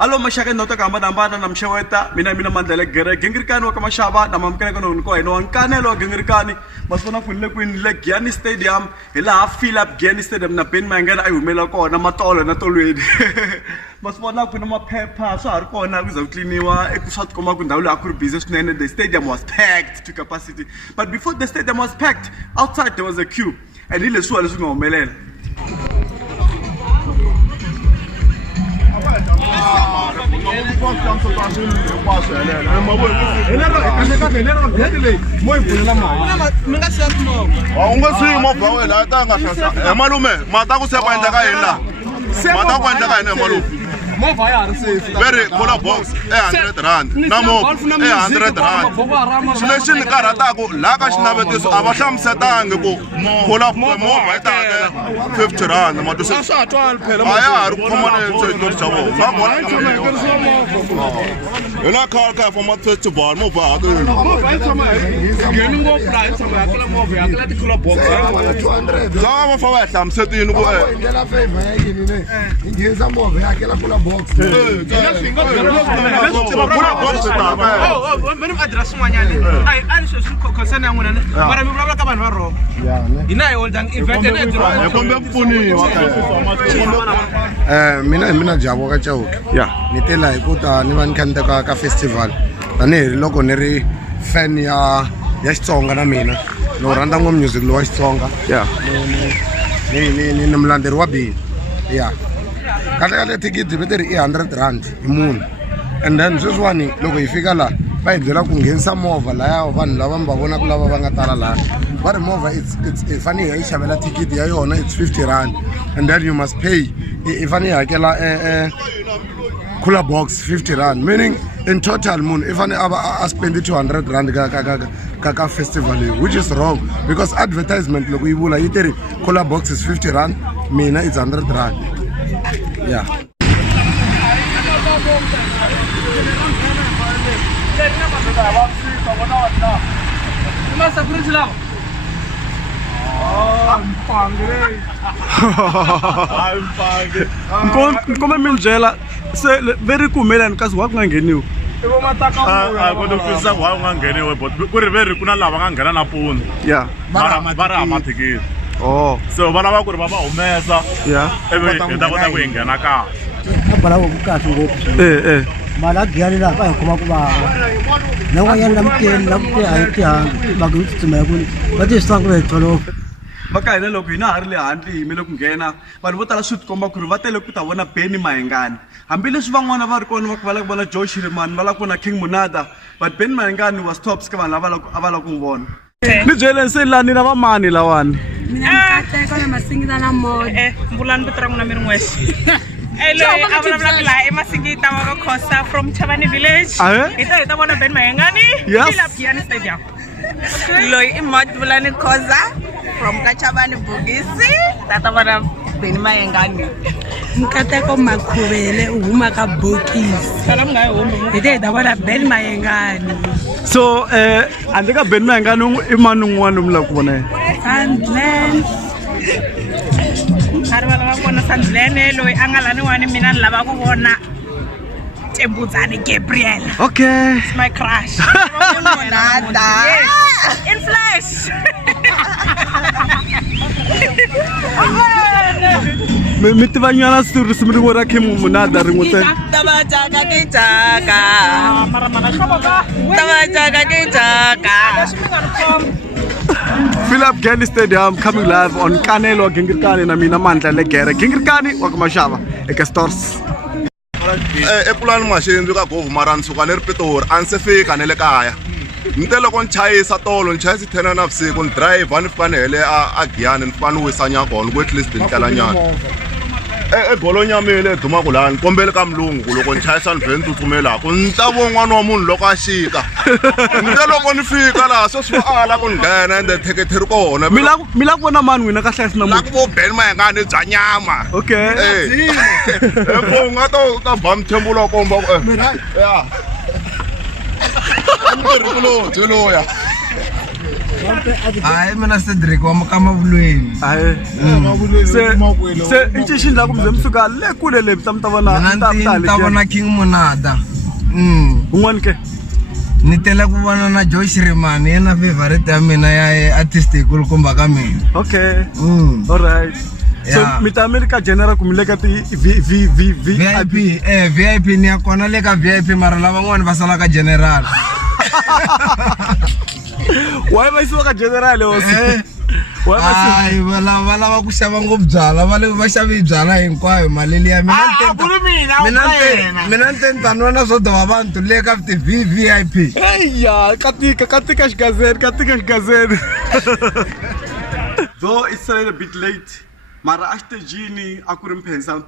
Alo mashaka nota kamba nambana namshaweta mina mandele gere gingirkani wakamashaba namamkene kono ko eno ankanelo gingirkani masona kunle kuin le Gianni Stadium ila fill up Gianni Stadium na Ben Mayengani ayumela kona matolo na tolweni masona kuna maphepha so ari kona kuzawukliniwa ekusat koma kundawo la akuru busy swinene. The stadium was packed to capacity, but before the stadium was packed, outside there was a queue and ile swalo singomelela. Very cola box, 100 rand. Namo, 100 rand. Selection karatago, lakash nabetus, abasham setang go. Cola more, 50 rand. Matusa, I common to Chavo. You're not called for my festival, move out. I'm setting mina jabo ka chauki ni tela ikuta ni van kanta ka festival tani loko ni ri fan ya Xitsonga na mina no rhandza ngom music lo wa Xitsonga ni mlanderi wa bini kahle ticket beteri 100 rand hi munhu, and then sweswiwani loko hi fika la va hi byela ku nghenisa movha laya vanhu lava mi va vonaka lava va nga tala laha va ri movha i fane hi xavela ticket ya yona it's 50 rand, and then you must pay i fane hi hakela cooler box 50 rand, meaning in total munhu i fane a spend 200 rand ka festival which is wrong because advertisement loko yi vula yi teri cooler box is 50 rand, mina it's 100 rand. Yeah. Come miljela se very kumela nkazi wa kungangeniwa kodofisa wa ungangeniwe but ku ri very kuna lava nga nghena na punu va ri amathikiti so va lava ku ri va va humesa ivi hi ta kota ku hi nghena kahle bala wo kahle ngopfu mala Gianni la va hi kuma ku vava na wanyana lamteni lamte a hi tihangi va ku tsutsumela ku va ti swa ku hi tolofa makahina loko hina ha ri le handle hi yimele ku nghena vanhu vo tala swi tikomba ku ri va tele ku ta vona Ben Mayengani, hambileswi van'wana va ri kona va lava ku vona Joe Shirimani, va lava ku vona King Munada, but Ben Mayengani was tops ka vanhu lava a va lava ku n'wi vona. Ni byele se lani na va mani lawani mina nkateko na masingita na mode mbulani vito ra n'wina mi ri n'wexe loyi a vulavulaka laha emasingita wa ka Khosa from Chavani village hi ta vona Ben Mayengani fill up Gianni Stadium. Loyi i Modbulani Khosa from Chavani Bugisi tata vona Ben Mayengani. nkateko makhuvele u huma ka bokisi hi ta vona Ben Mayengani. so handle ka Ben Mayengani i mani un'wana lomu lava ku vona yena Sandland a ri va lava ku vona Sandlene loyi a nga laniwani mina ni lava ku vona Tembudzani Gabriel. Okay, it's my crush. In flesh. mi tivanyana story simi ri vona King Munada ri n'wi Tabajaka ke jaka Tabajaka ke jaka. Fill up Gianni Stadium coming live on Kanelo Gingirkani na mina Mandla Legere Gingirkani wa kumashava eka stores. epulani maxindzi ka govu mara ni suka ni ri Pitori a ni se fika ni le kaya ni te loko ni chayisa tolo ni chayisa 10 navusiku ni drive ni fika ni hele a Gianni ni fika ni wisa nyakona ku at least ni tlela nyana eboloni ya mina edumaku laha ni kombele ka mulungu ku loko ni chayisa ni vhe ni tsutsumelaku ni ta vo n'wana wa munhu loko a xika ni te loko ni fika laha se swi va ala ku ni nghena ende thikithi ri kona mi la ku vona mani n'wina kahle na la ku vo Ben Mayengani bya nyama u nga ta ba mithembulo wa komba ku ya a ni tirhi kulobye loya hayi mina Cedric wa Mukamavulweni hayi se inchishi ndla kumze msuka le kule le mtamtavana mtavana King Monada un'wana ke ni tela ku vona na Joyce Rimani yena favorite ya mina ya artist ikulukumba ka mina. Okay all right so mita America general kumile ka ti VIP VIP ni ya kona le ka VIP mara lava n'wana va sala ka general. Why va isiwa ka general hosi Ay, lava ku xava ngopfu byala va xavi byala hinkwayo maleli ya mina ntentano na swo dova vantu le ka ti VIP. Eya katika xigazeni though it's a bit late mara ashtejini a ku ri mphensa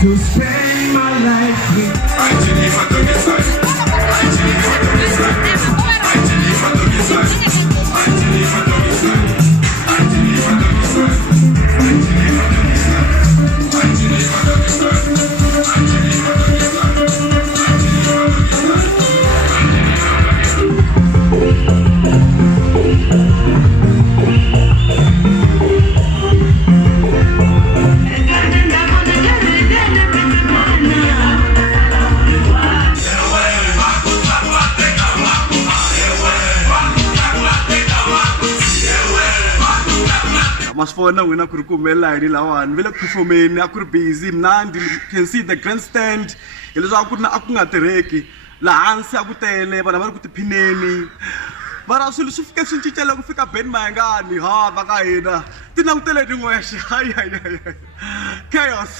to spend my life with masifona wena ku ri ku humelela yini lawani vele ku performeni a ku ri busy mnandi can see the grandstand hileswaku ku ri na a ku nga tirheki laha hansi a ku tele vana va ri ku tiphineni mara swilo swi fike swi cincela ku fika Ben Mayengani va ka hina ti langutele ni n'wexe chaos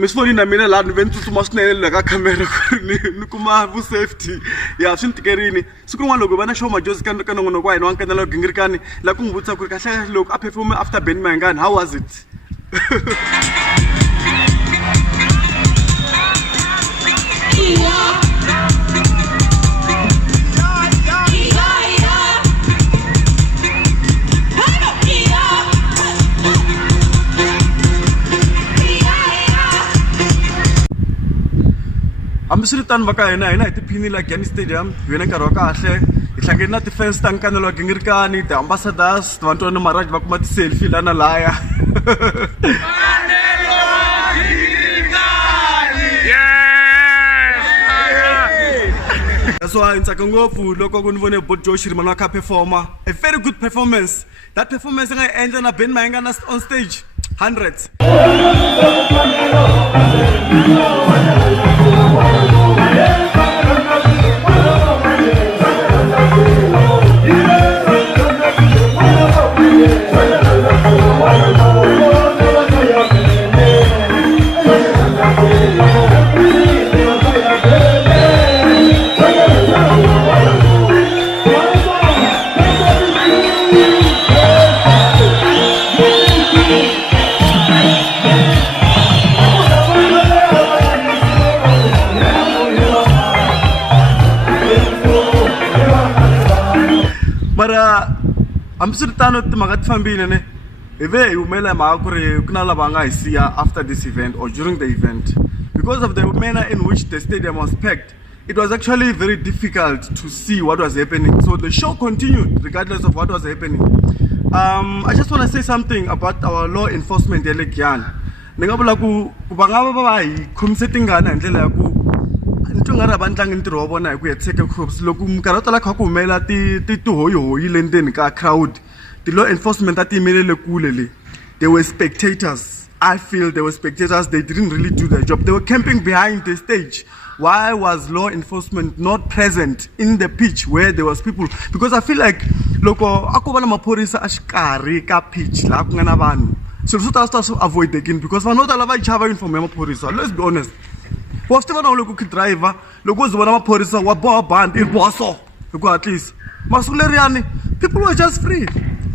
misifoni na mina laha ni ve ni tsutsuma swinene le ka camera ku ri ni kuma vu-safety ya swi ni tikerini siku rin'wana loko va na show majosi ka nongonoko wa hina wa nkanela gingirikani laha ku n'wi vutisa ku ri kahle loko a performe after Ben Mayengani how was it ambiswiritano va ka hina hi tiphinile la Giyani Stadium hi vene nkarhi wa kahle hi hlangene na ti-fans ta nkanelo wa gingirikani ti-ambassadors vantwana Maraj va kuma ti-selfie lana laya that's why ni tsaka ngopfu loko ku ni vone Bolt Joyce Rimani wa kha performer a very good performance that performance nga yi endla na Ben Mayengani on stage 100 mara ambiswiritano timhaka ti fambile ne hi ve hi humelela mhaka ku ri ku na lava nga hi siya after this event or during the event because of the manner in which the stadium was packed it was actually very difficult to see what was happening. So the show continued regardless of what was happening. I just want to say something about our law enforcement ya le Giyani. Ni nga vula ku va nga va va hi khomise tingana hi ndlela ya ku nto nga ri va ntlangi ntirho wa vona hi ku hetiseka cops loko minkarhi yo tala kha ku humelela tihoyihoyi le ndzeni ka crowd ti-law enforcement a ti yimelele kule le. They were spectators. I feel they were spectators. They didn't really do their job. They were camping behind the stage. Why was law enforcement not present in the pitch where there was people? Because I feel like loko ako va na maphorisa a xikarhi ka pitch la ku nga na vanhu swilo swo tala swi ta swi avoidekini because vanhu vo tala va chava uniform ya maphorisa. Let's be honest. Wa swi tiva na loko driver loko u zi vona maphorisa wa boha bandi i boha so hi ku hatlisa masiku leriyani people were just free.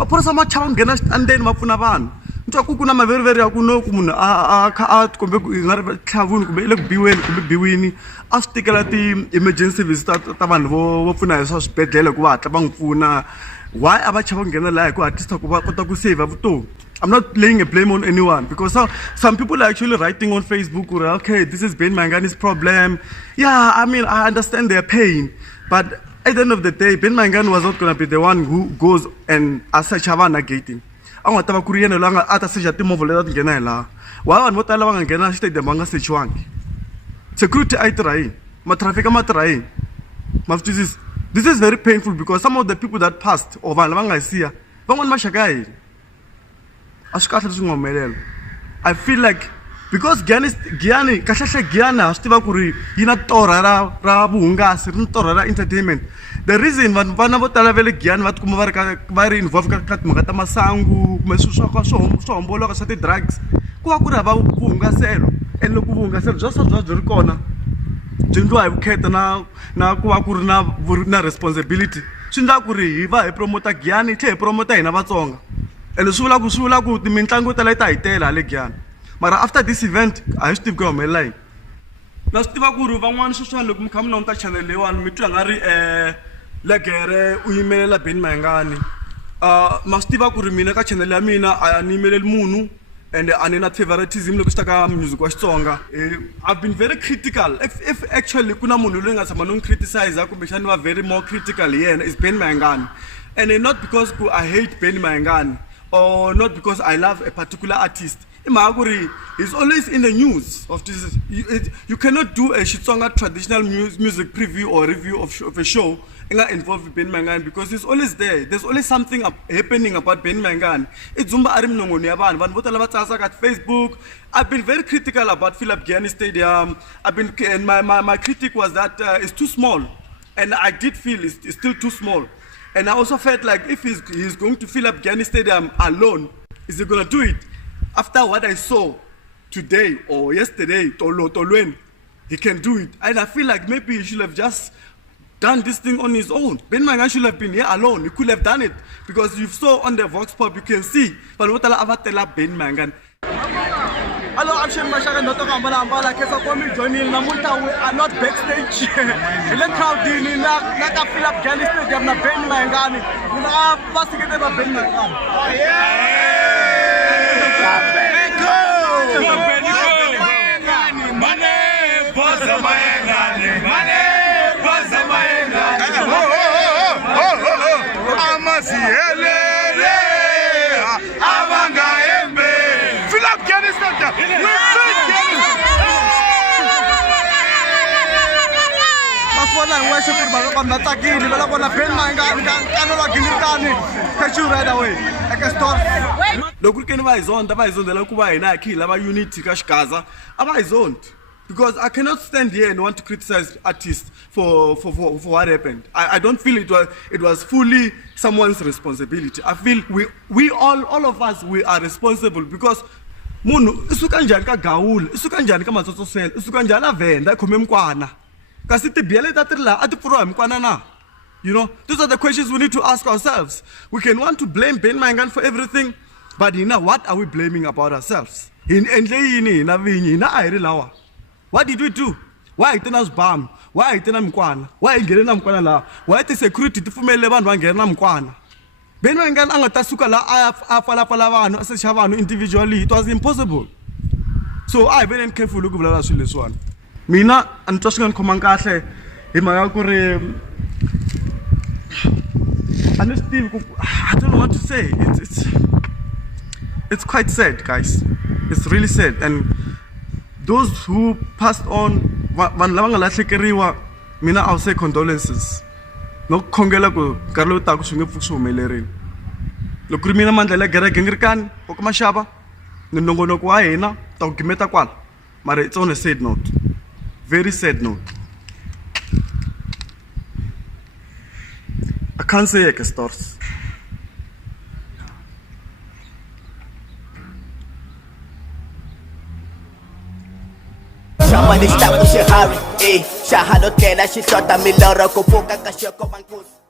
Maphorisa ma chava nghena xitandeni ma pfuna vanhu. Ntswa ku na maveri ya ku no ku munhu a kumbe nga ri tlhavuni kumbe ile ku biweni kumbe biwini a swi tikela ti-emergency services ta vanhu vo pfuna hi swa swibedhlele ku va hatla va n'wi pfuna. Why a va chava nghena laha hi ku hatlisa ku va kota ku save vutomi. I'm not laying a blame on anyone because some people are actually writing on Facebook, okay, this is Ben Mangani's problem. Yeah, I mean, I understand their pain, but at the end of the day, Ben Mangani was not going to be the one who goes and assays Havana gating. I want to Korean along at a stage at the mobile at Genela. While I'm not allowing Gena state the Manga Sichuan. Security I try, my traffic am trying. This is very painful because some of the people that passed over Lavanga Sia, Vangan Mashagai. I feel like because Giyani, Kashasha Giyana, Stiva Kuri, Yina Torara, Rabungas, Torara Entertainment. The reason when Vanavotala Gyan, what Kumaraka, very involved Katmagata Sangu, Mesusaka, Sombolo, Sati drugs, Kuakuraba Bunga Selo, and Lukunga Sel, just as the corner. Jindu I Ketana, now Kuakurna responsibility. Shindakuri, Iva, a promoter Gianni, a promoter in Avatonga. And the Sulagu, the Mintango Taleta, I tell Alegian. But after this event, I used to go on my line. Now, Steve Guru, one social look come on touch and the one Mitangari, Legere, Uimela Ben Mangani. Mastiva Guru Minaka Chanelamina, I animated Munu, and Anina favoritism Lukstaka music was stronger. I've been very critical. If actually Kunamunu as a man criticize, I could be very more critical here, is Ben Mangani. And not because I hate Ben Mangani. Or not because I love a particular artist. Imaguri is always in the news of this. You cannot do a Shitsonga traditional music preview or review of a show and not involve Ben Mangani because it's always there. There's always something happening about Ben Mangani. It's Zumba Arim Nongoniaban, Van Votalavatak at Facebook. I've been very critical about Philip Giyani Stadium. And my critique was that it's too small. And I did feel it's still too small. And I also felt like if he's going to fill up Giyani Stadium alone, is he going to do it? After what I saw today or yesterday, Toluen, he can do it. And I feel like maybe he should have just done this thing on his own. Ben Mangani should have been here alone. He could have done it. Because you saw on the Vox Pop, you can see. But what Ben Mangani. Hello, I'm Shem Mashaka, not a Ambala, Kesa Komi, joining Namuta. We are not backstage. Let crowd in Naka Philip Giyani Stadium, Ben Mangani. We are passing it about Ben Mangani. Oh, yeah! Right away. Look, can buy zone, the zone, the local by Nike, Lava Unity, Cash Gaza. I zoned because I cannot stand here and want to criticize artists for what happened. I don't feel it was fully someone's responsibility. I feel we all of us we are responsible because Munu, isukanjani ka gaul, isukanjani ka matsotso sel, isukanjani avenda khome mkwana. Kasi tibiyele tatrila atipfuriwa mkwana na. You know, these are the questions we need to ask ourselves. We can want to blame Ben Mangani for everything, but you know, what are we blaming about ourselves? What did we do? Why it us bomb? Why it mkwana? Why ingerena mkwana la? Why it security tifumele bantu bangerena mkwana? Ben Mangani angatasuka la afala vanhu asesha vanhu individually. It was impossible. So I very careful look at this one. Mina antoshkan khoma kahle hi mhaka ku ri I don't know what to say. It's quite sad, guys. It's really sad. And those who passed on, vanhu lava nga lahlekeriwa, mina I'll say condolences. No khongela ku nkarhi lowu taka swi nge pfuki swi humelerile. Loko ku ri mina Mandla Gingirikani wa ka Mashava, ni nongonoko wa hina ta ku gimeta kwala. Mara it's on a sad note. Very sad note. I can't say ek stars. Siya man stop ko si Harry, eh. Siya halot kaya na si Sota Miloro, kupuka ka siya ko mangkus.